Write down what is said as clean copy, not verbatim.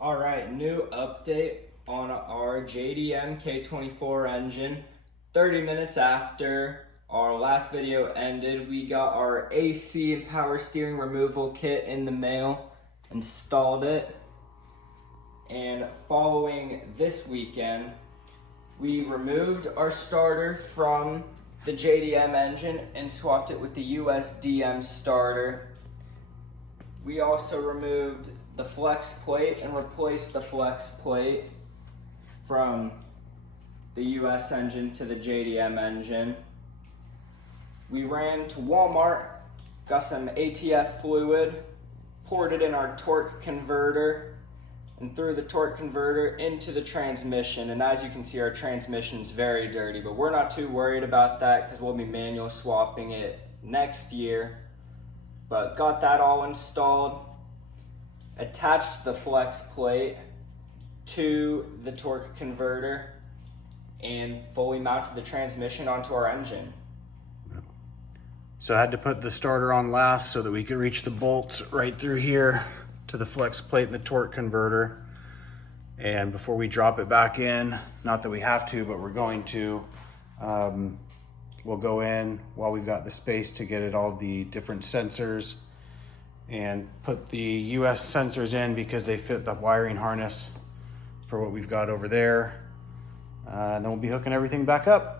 All right, new update on our JDM K24 engine. 30 minutes after our last video ended, we got our AC and power steering removal kit in the mail, installed it, and following this weekend, we removed our starter from the JDM engine and swapped it with the USDM starter. We also removed the flex plate and replaced the flex plate from the US engine to the JDM engine. We ran to Walmart, got some ATF fluid, poured it in our torque converter, and threw the torque converter into the transmission. And as you can see, our transmission is very dirty, but we're not too worried about that because we'll be manual swapping it next year. But got that all installed, attached the flex plate to the torque converter, and fully mounted the transmission onto our engine. So I had to put the starter on last so that we could reach the bolts right through here to the flex plate and the torque converter. And before we drop it back in, not that we have to, but we're going to, we'll go in while we've got the space to get it all the different sensors and put the US sensors in because they fit the wiring harness for what we've got over there. And then we'll be hooking everything back up.